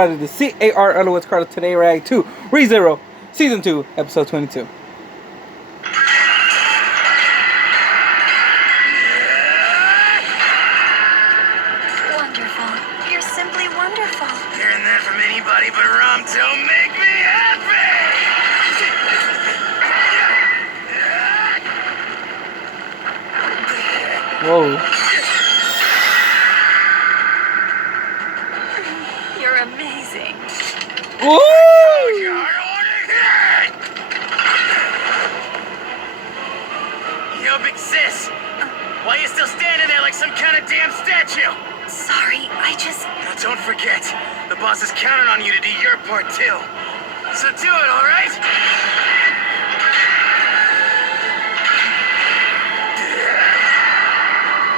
provided the CAR Underwoods card of today. React to ReZero Season 2, Episode 22. Wonderful. You're simply wonderful. Hearing that from anybody but Rom don't make me happy! Whoa. You're amazing. Woo! Yo, big sis. Why you still standing there like some kind of damn statue? Sorry, I just... Now don't forget, the boss is counting on you to do your part too. So do it, all right?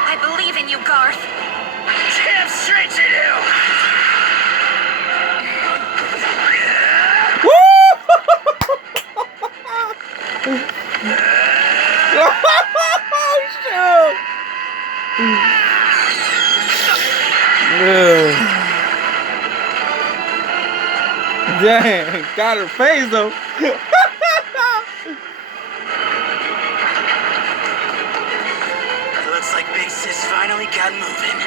I believe in you, Garth. Damn straight you do! Dang, got her face though. Looks like Big Sis finally got moving.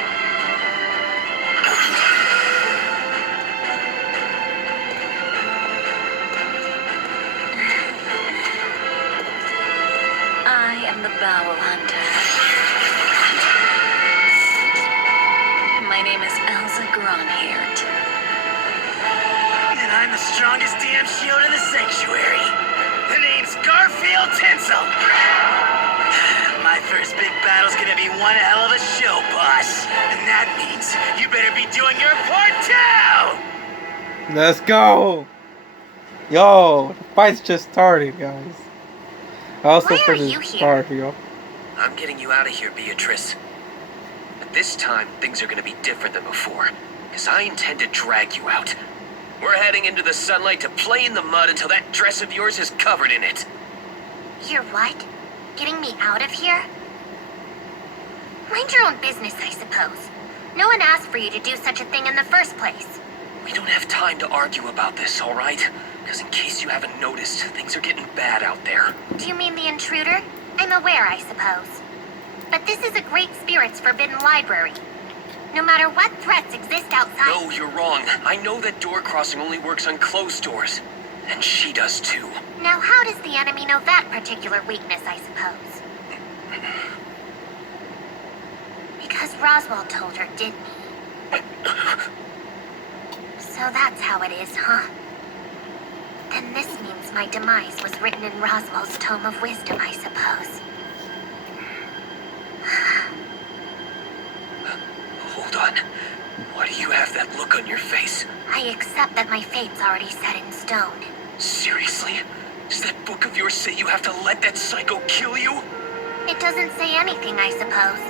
I am the Bowel Hunter. My name is Elsa Gronhirt. And I'm the strongest damn shield in the sanctuary. The name's Garfield Tinsel. My first big battle's gonna be one hell of a show, boss. And that means you better be doing your part too! Let's go. Yo, the fight's just started, guys. I also Why are put you this here? card for y'all. I'm getting you out of here, Beatrice. But this time, things are gonna be different than before. Because I intend to drag you out. We're heading into the sunlight to play in the mud until that dress of yours is covered in it. You're what? Getting me out of here? Mind your own business, I suppose. No one asked for you to do such a thing in the first place. We don't have time to argue about this, alright? Because in case you haven't noticed, things are getting bad out there. Do you mean the intruder? I'm aware, I suppose. But this is a Great Spirit's forbidden library. No matter what threats exist outside... No, you're wrong. I know that door crossing only works on closed doors. And she does too. Now how does the enemy know that particular weakness, I suppose? Because Roswell told her, didn't he? So that's how it is, huh? Then this means my demise was written in Roswell's Tome of Wisdom, I suppose. Hold on. Why do you have that look on your face? I accept that my fate's already set in stone. Seriously? Does that book of yours say you have to let that psycho kill you? It doesn't say anything, I suppose.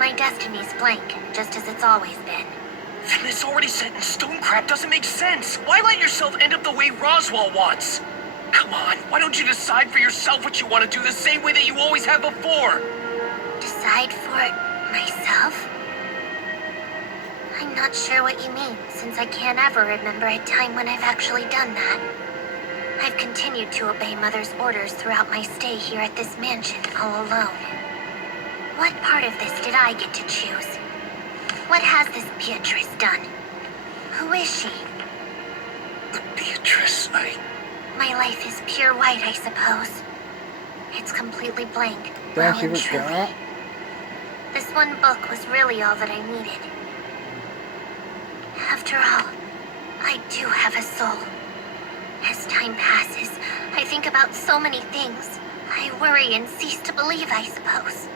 My destiny's blank, just as it's always been. Then this already set in stone crap doesn't make sense. Why let yourself end up the way Roswell wants? Come on, why don't you decide for yourself what you want to do the same way that you always have before? Decide for it myself? I'm not sure what you mean, since I can't ever remember a time when I've actually done that. I've continued to obey Mother's orders throughout my stay here at this mansion, all alone. What part of this did I get to choose? What has this Beatrice done? Who is she? Beatrice, My life is pure white, I suppose. It's completely blank, well Don't you and forget truly. that? This one book was really all that I needed. After all, I do have a soul. As time passes, I think about so many things. I worry and cease to believe, I suppose.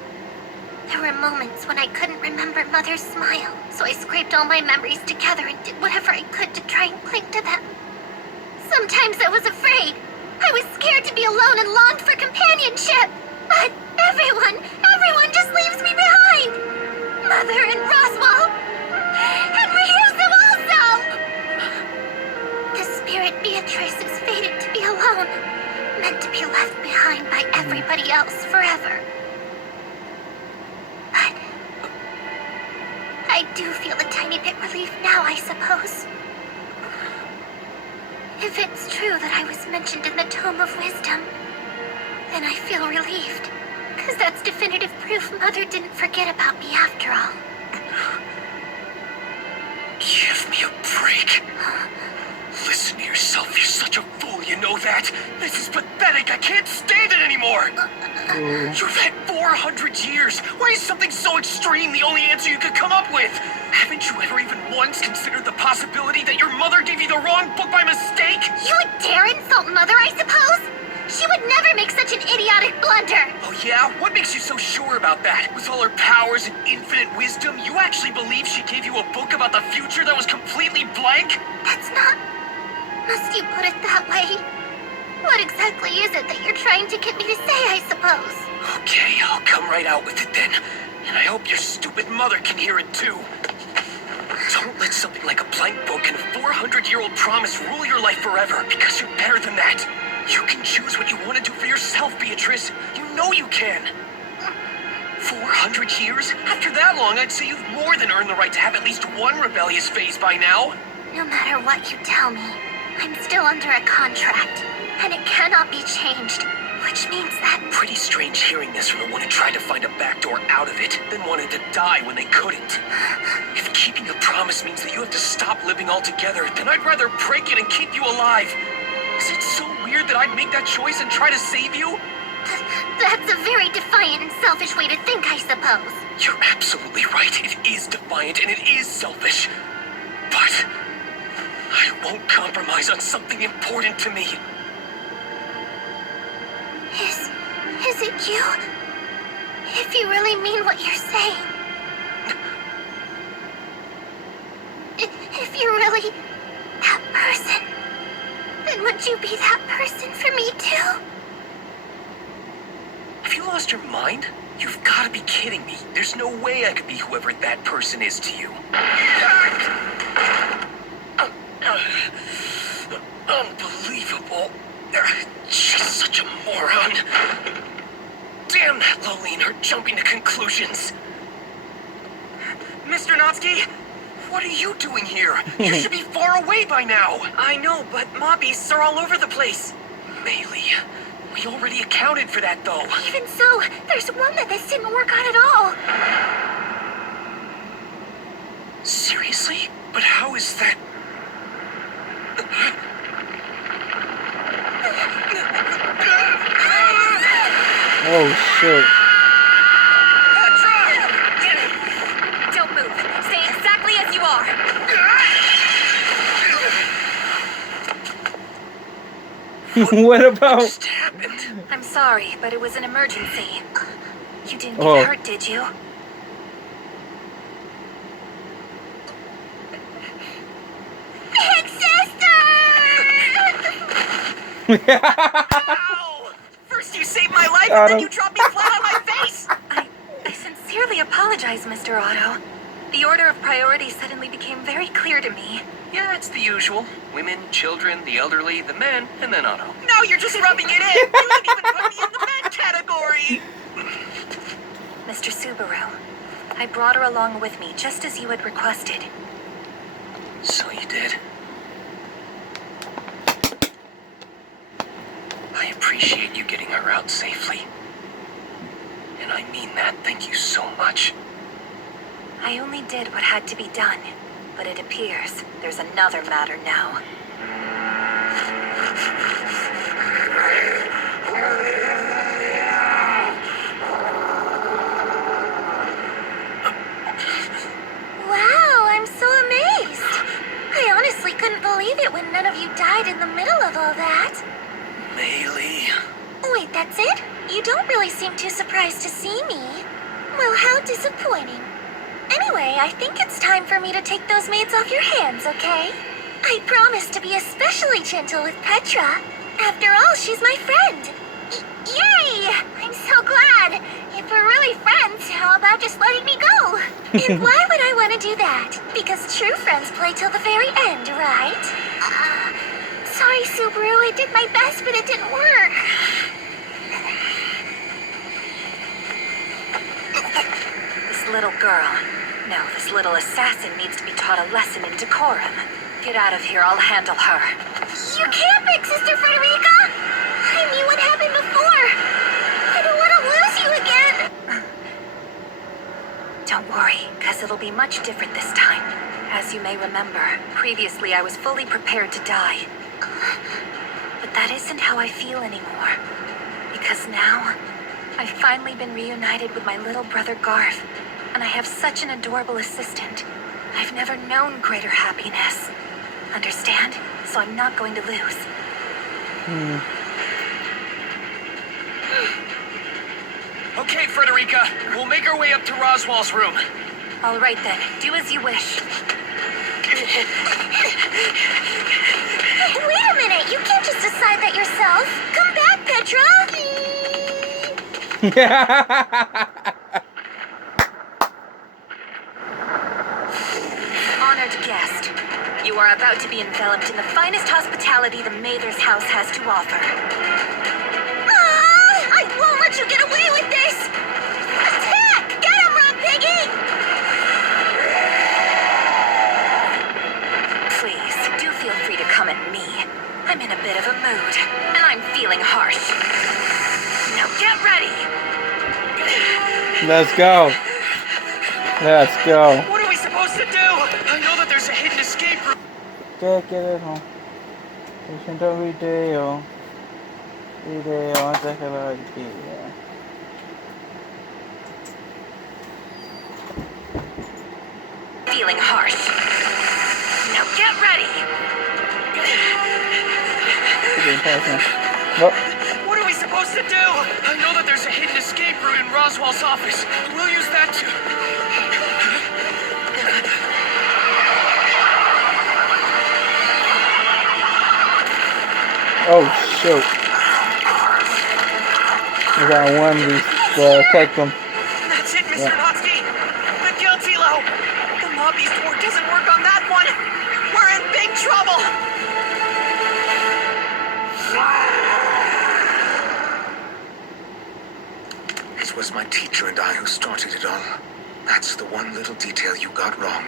There were moments when I couldn't remember Mother's smile, so I scraped all my memories together and did whatever I could to try and cling to them. Sometimes I was afraid. I was scared to be alone and longed for companionship. But everyone just leaves me behind. Mother and Roswell. And Ryuzu also! The spirit Beatrice is fated to be alone, meant to be left behind by everybody else forever. But I do feel a tiny bit relief now, I suppose. suppose. If it's true that I was mentioned in the Tome of Wisdom, then I feel relieved. Because that's definitive proof Mother didn't forget about me after all. Give me a break. Listen to yourself, you're such a fool, you know that? This is pathetic, I can't stand it anymore! You've had 400 years! Why is something so extreme the only answer you could come up with? Haven't you ever even once considered the possibility that your mother gave you the wrong book by mistake? You would dare insult Mother, I suppose? She would never make such an idiotic blunder! Oh yeah? What makes you so sure about that? With all her powers and infinite wisdom, you actually believe she gave you a book about the future that was completely blank? That's not... Must you put it that way? What exactly is it that you're trying to get me to say, I suppose? Okay, I'll come right out with it then. And I hope your stupid mother can hear it too. Don't let something like a blank book and a 400-year-old promise rule your life forever, because you're better than that. You can choose what you want to do for yourself, Beatrice. You know you can. 400 years? After that long, I'd say you've more than earned the right to have at least one rebellious phase by now. No matter what you tell me, I'm still under a contract, and it cannot be changed, which means that... Pretty strange hearing this from the one who tried to find a backdoor out of it, then wanted to die when they couldn't. If keeping a promise means that you have to stop living altogether, then I'd rather break it and keep you alive. Is it so weird that I'd make that choice and try to save you? That's a very defiant and selfish way to think, I suppose. You're absolutely right. It is defiant and it is selfish. But I won't compromise on something important to me. Is it you? If you really mean what you're saying. If you're really that person, then would you be that person for me too? Have you lost your mind? You've got to be kidding me. There's no way I could be whoever that person is to you. Unbelievable. She's such a moron. Damn that Loli and her jumping to conclusions. Mr. Natsuki, what are you doing here? You should be far away by now. I know, but mob beasts are all over the place. Meili, we already accounted for that though. Even so, there's one that this didn't work on at all. Seriously? But how is that? Oh shit. Don't move. Stay exactly as you are. What about? Just happened? I'm sorry, but it was an emergency. You didn't Oh. get hurt, did you? Big sister! Ow! First you saved my life, and then you dropped me flat on my face! I sincerely apologize, Mr. Otto. The order of priority suddenly became very clear to me. Yeah, it's the usual. Women, children, the elderly, the men, and then Otto. Now you're just rubbing it in! You didn't even put me in the men category! Mr. Subaru, I brought her along with me just as you had requested. So you did. I appreciate you getting her out safely. And I mean that. Thank you so much. I only did what had to be done, but it appears there's another matter now. Wow, I'm so amazed. I honestly couldn't believe it when none of you died in the middle of all that. Meili. Wait, that's it? You don't really seem too surprised to see me. Well, how disappointing. Anyway, I think it's time for me to take those maids off your hands, okay? I promise to be especially gentle with Petra. After all, she's my friend. Yay! I'm so glad. If we're really friends, how about just letting me go? And why would I want to do that? Because true friends play till the very end, right? Sorry, Subaru. I did my best, but it didn't work. This little girl, Now this little assassin needs to be taught a lesson in decorum. Get out of here, I'll handle her. You can't pick Sister Frederica! I knew what happened before! I don't want to lose you again! Don't worry, cause it'll be much different this time. As you may remember, previously I was fully prepared to die. But that isn't how I feel anymore. Because now, I've finally been reunited with my little brother Garth, and I have such an adorable assistant. I've never known greater happiness. Understand? So I'm not going to lose. Okay, Frederica, we'll make our way up to Roswell's room. All right then, do as you wish. Wait a minute, you can't just decide that yourself. Come back, Petra! Honored guest, you are about to be enveloped in the finest hospitality the Mathers house has to offer. I won't let you get away with this! Attack! Get him, Ron Piggy! Please, do feel free to come at me. I'm in a bit of a mood, and I'm feeling harsh. Now get ready! Let's go. Let's go. What are we supposed to do? I know that there's a hidden escape room. ¿Qué quieres, no? Presento video. Video antes que lo olvide. Feeling harsh. Now get ready! Nope. What are we supposed to do? I know that there's a hidden escape route in Roswell's office. We'll use that to... Oh shoot. We got one to protect them. That's it, Mr. Notsky. The guilty low. The mob beast war doesn't work on that one. We're in big trouble. It was my teacher and I who started it all. That's the one little detail you got wrong,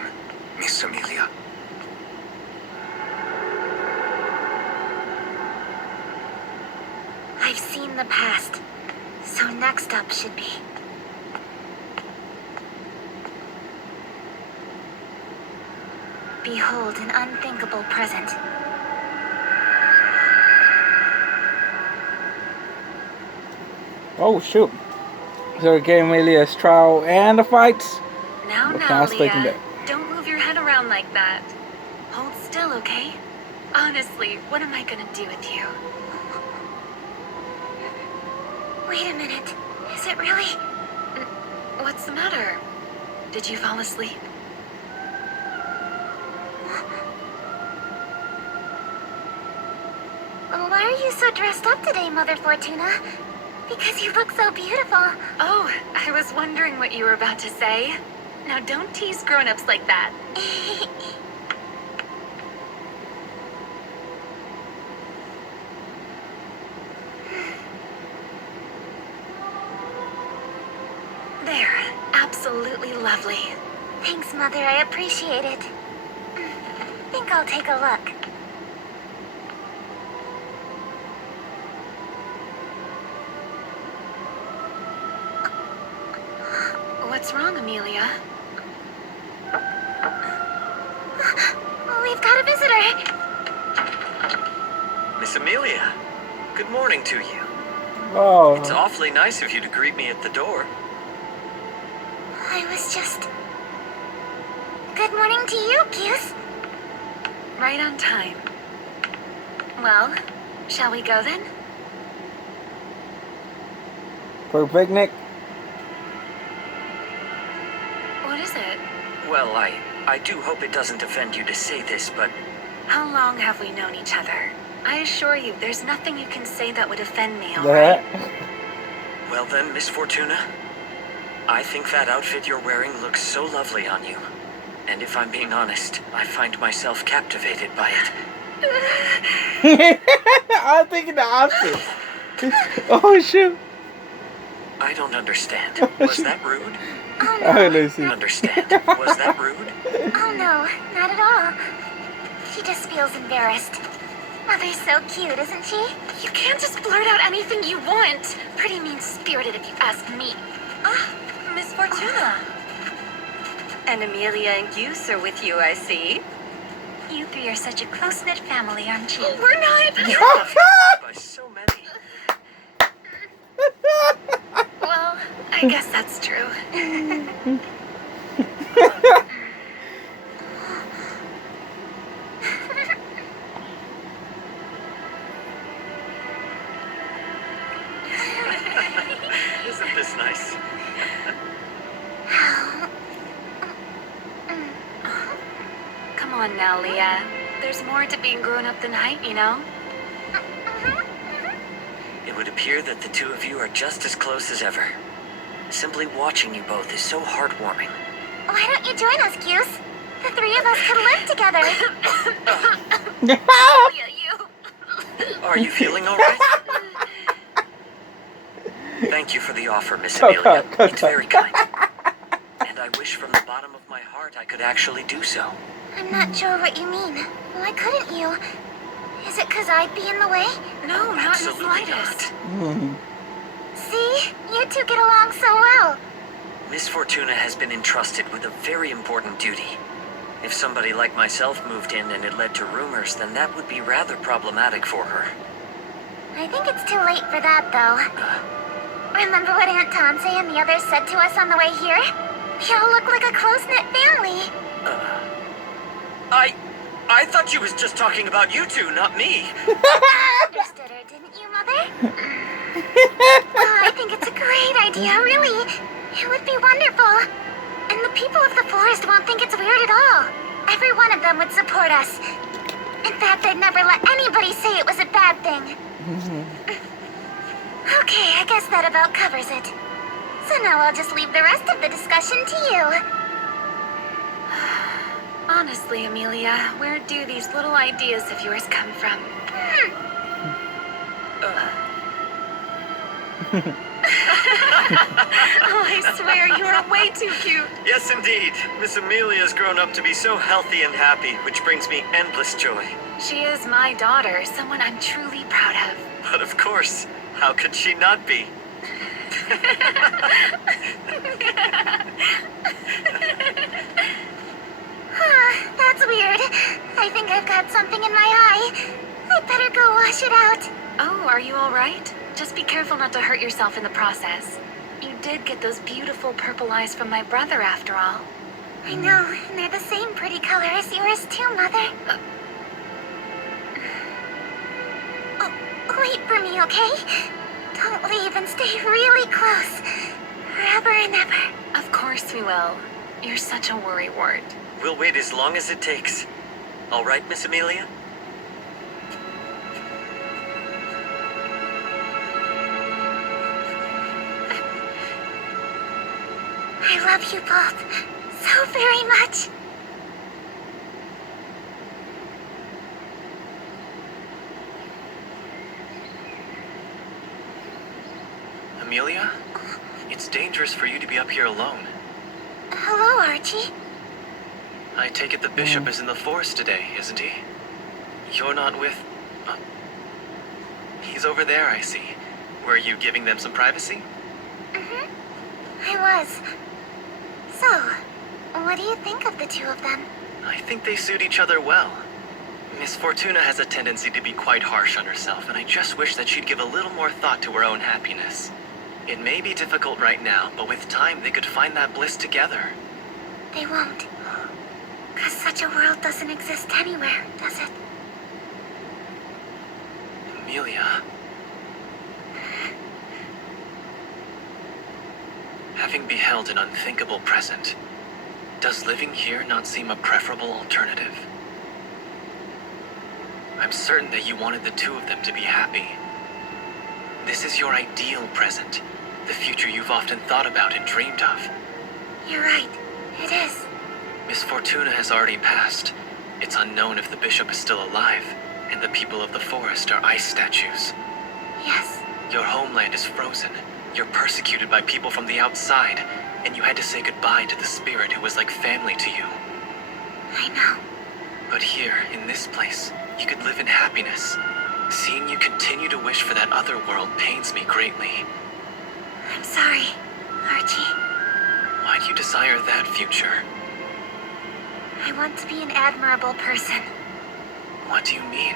Miss Amelia. I've seen the past, so next up should be... Behold an unthinkable present. Oh shoot. So again, Amelia's trial and the fights. Now, We're now, contemplating Leah. that. Don't move your head around like that. Hold still, okay? Honestly, what am I gonna do with you? Wait a minute. Is it really? What's the matter? Did you fall asleep? Why are you so dressed up today, Mother Fortuna? Because you look so beautiful. Oh, I was wondering what you were about to say. Now don't tease grown-ups like that. There, absolutely lovely. Thanks, Mother. I appreciate it. Think I'll take a look. What's wrong, Amelia? We've got a visitor. Miss Amelia, good morning to you. Oh. It's awfully nice of you to greet me at the door. I was just... Good morning to you, Cuse. Right on time. Well, shall we go then? For a picnic. What is it? Well, I do hope it doesn't offend you to say this, but How long have we known each other? I assure you, there's nothing you can say that would offend me, alright? That. well then, Miss Fortuna, I think that outfit you're wearing looks so lovely on you. And if I'm being honest, I find myself captivated by it. I'm thinking the opposite. Oh shoot. I don't understand. Was that rude? Oh Oh, no. Lucy. Understand. Was that rude? Oh no, not at all. She just feels embarrassed. Mother's so cute, isn't she? You can't just blurt out anything you want. Pretty mean-spirited if you ask me. Ah, Miss Fortuna. And Amelia and Goose are with you, I see. You three are such a close-knit family, aren't you? We're not. By so many. Well, I guess that's true. Isn't this nice? Come on now, Leah. There's more to being grown up than height, you know? It would appear that the two of you are just as close as ever. Simply watching you both is so heartwarming. Why don't you join us, Goose? The three of us could live together. Leah, you. Are you feeling all right? Thank you for the offer, Miss Cut, Amelia. cut, It's cut. very kind. And I wish from the bottom of my heart I could actually do so. I'm not sure what you mean. Why couldn't you? Is it 'cause I'd be in the way? No, not in the Absolutely slightest. Mhm. See? You two get along so well. Miss Fortuna has been entrusted with a very important duty. If somebody like myself moved in and it led to rumors, then that would be rather problematic for her. I think it's too late for that, though. Remember what Aunt Tansei and the others said to us on the way here? We all look like a close-knit family. I thought she was just talking about you two, not me. Understood her, didn't you, Mother? Well, I think it's a great idea, really. It would be wonderful. And the people of the forest won't think it's weird at all. Every one of them would support us. In fact, I'd never let anybody say it was a bad thing. Okay, I guess that about covers it. So now I'll just leave the rest of the discussion to you. Honestly, Amelia, where do these little ideas of yours come from? Oh, I swear, you are way too cute. Yes, indeed. Miss Amelia's grown up to be so healthy and happy, which brings me endless joy. She is my daughter, someone I'm truly proud of. But of course, how could she not be? That's weird. I think I've got something in my eye. I'd better go wash it out. Oh, are you all right? Just be careful not to hurt yourself in the process. You did get those beautiful purple eyes from my brother, after all. I know, and they're the same pretty color as yours too, Mother. Oh, wait for me, okay? Don't leave and stay really close. Forever and ever. Of course we will. You're such a worrywart. We'll wait as long as it takes. All right, Miss Amelia? I love you both so very much. Amelia? It's dangerous for you to be up here alone. Hello, Archie. I take it the bishop is in the forest today, isn't he? You're not with... He's over there, I see. Were you giving them some privacy? I was. So, what do you think of the two of them? I think they suit each other well. Miss Fortuna has a tendency to be quite harsh on herself, and I just wish that she'd give a little more thought to her own happiness. It may be difficult right now, but with time they could find that bliss together. They won't. 'Cause such a world doesn't exist anywhere, does it? Amelia. Having beheld an unthinkable present, does living here not seem a preferable alternative? I'm certain that you wanted the two of them to be happy. This is your ideal present, the future you've often thought about and dreamed of. You're right. It is. Miss Fortuna has already passed. It's unknown if the bishop is still alive, and the people of the forest are ice statues. Yes. Your homeland is frozen. You're persecuted by people from the outside, And you had to say goodbye to the spirit who was like family to you. I know. But here, in this place, you could live in happiness. Seeing you continue to wish for that other world pains me greatly. I'm sorry, Archie. Why do you desire that future? I want to be an admirable person. What do you mean?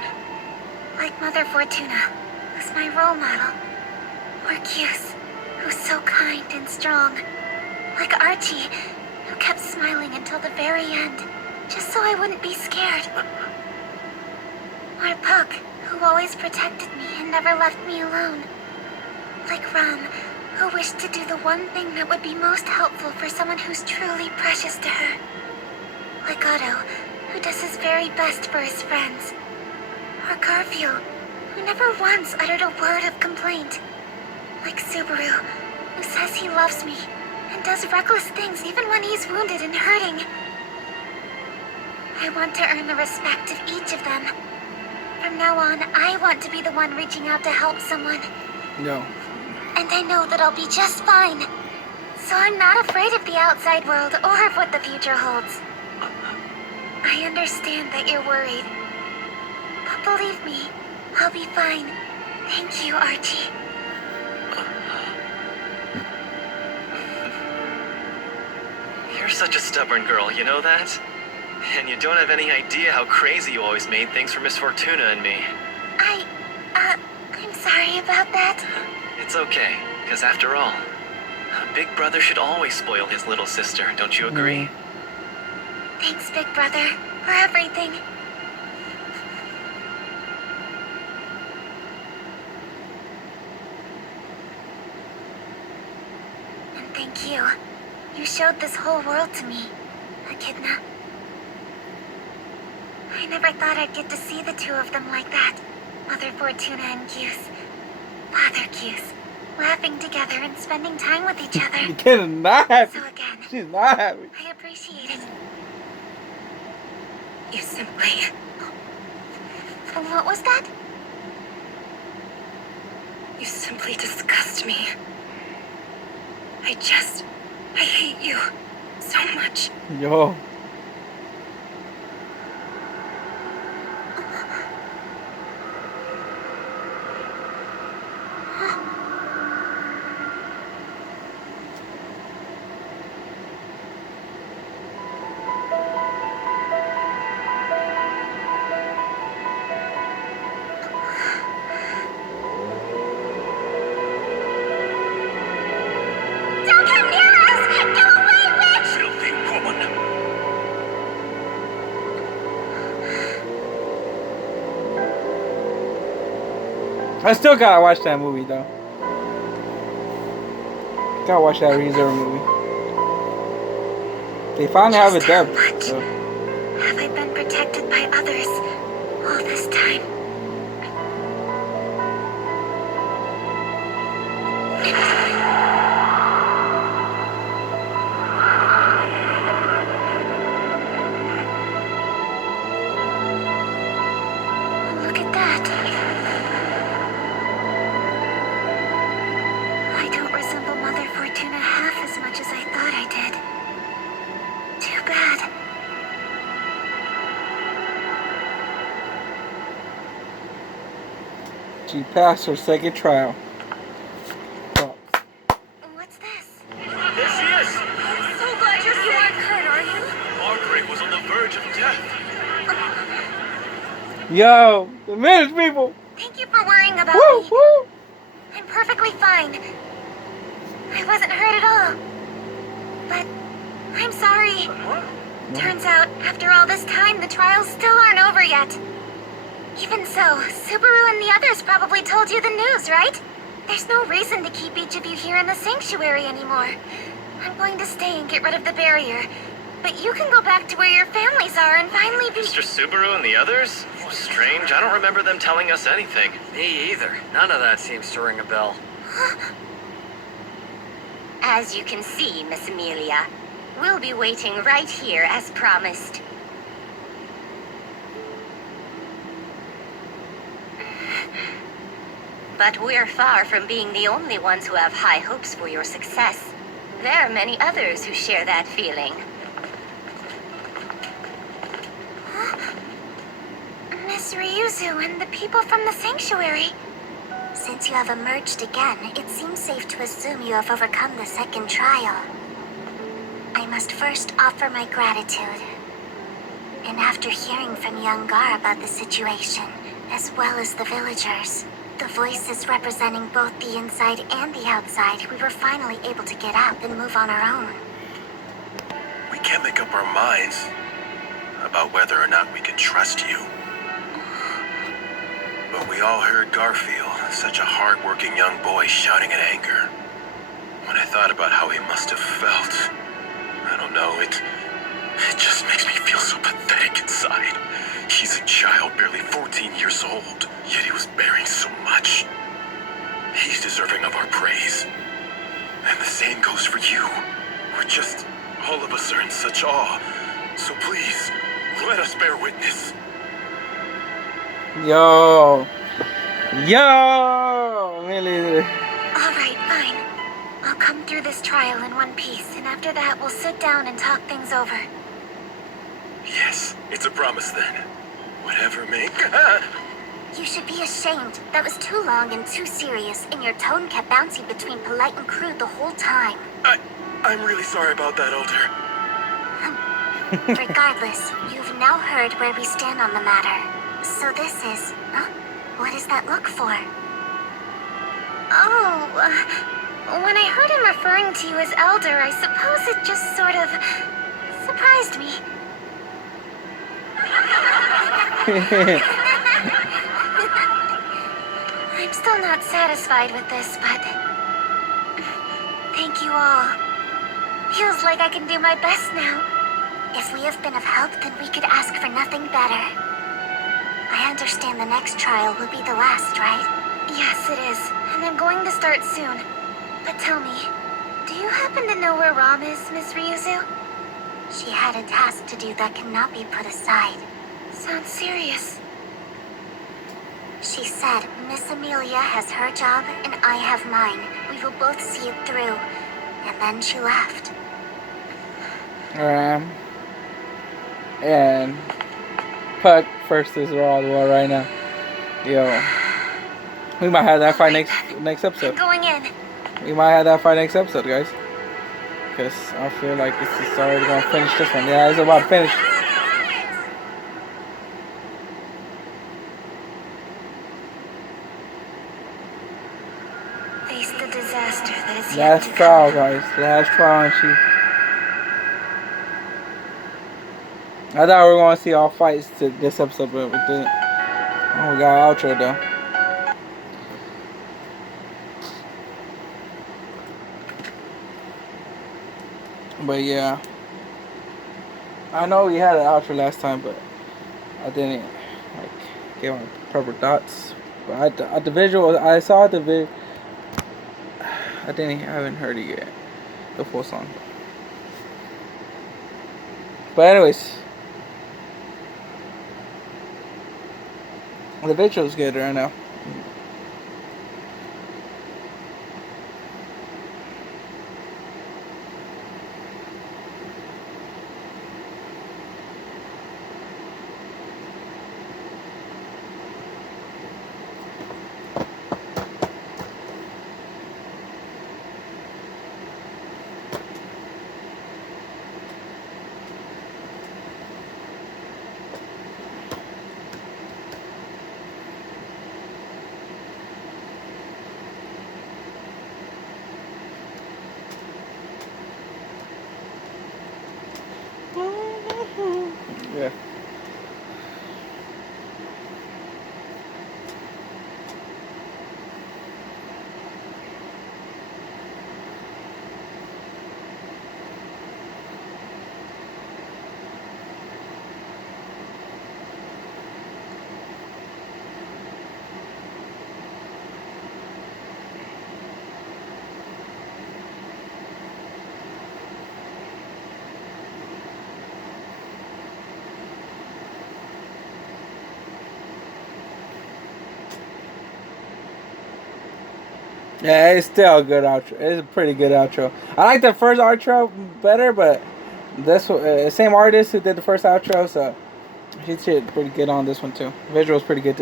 Like Mother Fortuna, who's my role model. Or Cuse, who's so kind and strong. Like Archie, who kept smiling until the very end, just so I wouldn't be scared. Or Puck, who always protected me and never left me alone. Like Rom, who wished to do the one thing that would be most helpful for someone who's truly precious to her. Like Otto, who does his very best for his friends. Or Garfield, who never once uttered a word of complaint. Like Subaru, who says he loves me and does reckless things even when he's wounded and hurting. I want to earn the respect of each of them. From now on, I want to be the one reaching out to help someone. No. And I know that I'll be just fine. So I'm not afraid of the outside world or of what the future holds. I understand that you're worried. But believe me, I'll be fine. Thank you, Archie. You're such a stubborn girl, you know that? And you don't have any idea how crazy you always made things for Miss Fortuna and me. I'm sorry about that. It's okay, because after all, a big brother should always spoil his little sister, don't you agree? Thanks, Big Brother, for everything. And thank you. You showed this whole world to me, Echidna. I never thought I'd get to see the two of them like that. Mother Fortuna and Cuse. Father Cuse. Laughing together and spending time with each other. You cannot happy. So again, She's not happy. I appreciate it. You simply... What was that? You simply disgust me. I hate you so much. Yo. Don't come near us! Go away, witch! Filthy woman! I still gotta watch that movie though. Gotta watch that ReZero movie. They finally have it Just how dubbed. much So. have I been protected by others all this time? Look at that. I don't resemble Mother Fortuna half as much as I thought I did. Too bad. She passed her second trial. What's this? There she is! So glad you aren't hurt, are you? Margaret was on the verge of death. Yo, the minutes people. Thank you for worrying about Woo, me. woo. I'm perfectly fine. I wasn't hurt at all. But I'm sorry. Turns out, after all this time, the trials still aren't over yet. Even so, Subaru and the others probably told you the news, right? There's no reason to keep each of you here in the sanctuary anymore. I'm going to stay and get rid of the barrier. But you can go back to where your families are and finally be... Mr. Subaru and the others? Strange, I don't remember them telling us anything. Me either. None of that seems to ring a bell. As you can see, Miss Amelia, we'll be waiting right here as promised. But we're far from being the only ones who have high hopes for your success. There are many others who share that feeling. Miss Ryuzu and the people from the sanctuary. Since you have emerged again, it seems safe to assume you have overcome the second trial. I must first offer my gratitude. And after hearing from young Gar about the situation, as well as the villagers, the voices representing both the inside and the outside, we were finally able to get out and move on our own. We can't make up our minds about whether or not we can trust you. But we all heard Garfield, such a hard-working young boy, shouting in anger. When I thought about how he must have felt, I don't know, it just makes me feel so pathetic inside. He's a child, barely 14 years old, yet he was bearing so much. He's deserving of our praise. And the same goes for you. All of us are in such awe. So please, let us bear witness. Yo, really. Alright, fine. I'll come through this trial in one piece, and after that we'll sit down and talk things over. Yes, it's a promise then. Whatever may... You should be ashamed. That was too long and too serious, and your tone kept bouncing between polite and crude the whole time. I'm really sorry about that, Elder. Regardless, you've now heard where we stand on the matter. So this is... Huh? What does that look for? Oh, when I heard him referring to you as Elder, I suppose it just sort of... surprised me. I'm still not satisfied with this, but... Thank you all. Feels like I can do my best now. If we have been of help, then we could ask for nothing better. I understand the next trial will be the last, right? Yes, it is. And I'm going to start soon. But tell me, do you happen to know where Rom is, Miss Ryuzu? She had a task to do that cannot be put aside. Sounds serious. She said Miss Amelia has her job and I have mine. We will both see it through. And then she left. And Puck versus Roswell right now. Yo, we might have that fight next episode. I'm going in. We might have that fight next episode, guys. Because I feel like this is already gonna finish this one. Yeah, it's about to finish. Face the disaster that is yet Last to trial, come. guys. Last trial, and she. I thought we were gonna see all fights to this episode, but we didn't. Oh, we got an outro though. But yeah, I know we had an outro last time, but I didn't like give my proper thoughts. But the visual, I saw the vid. I haven't heard it yet, the full song. But anyways, the visual's good right now. Yeah, it's still a good outro. It's a pretty good outro. I like the first outro better, but this same artist who did the first outro, so he did pretty good on this one too. Visuals pretty good.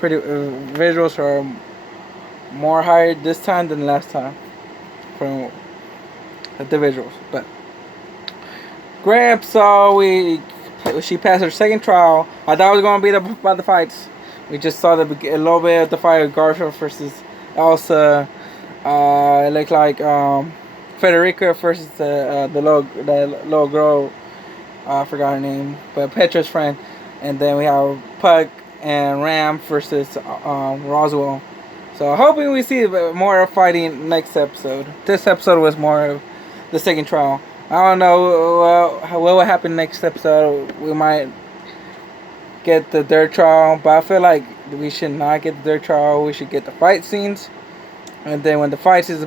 Visuals are more higher this time than last time from the visuals. But great episode. She passed her second trial. I thought it was gonna be about the fights. We just saw a little bit of the fight of Garfield versus Elsa. It looked like Federica versus the little girl. I forgot her name, but Petra's friend. And then we have Puck and Ram versus Roswell. So hoping we see more fighting next episode. This episode was more of the second trial. I don't know what will happen next episode. We might get the third trial, but I feel like we should not get the third trial. We should get the fight scenes, and then when the fight is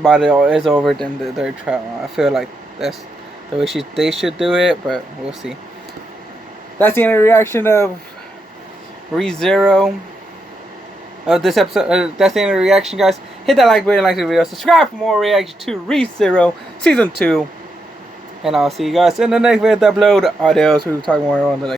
over, then the third trial. I feel like that's the way they should do it, but we'll see. That's the end of the reaction of ReZero of this episode. That's the end of the reaction, guys. Hit that like button, like the video, subscribe for more reaction to ReZero Season 2. And I'll see you guys in the next video to upload. Adios. We will talk more on the next.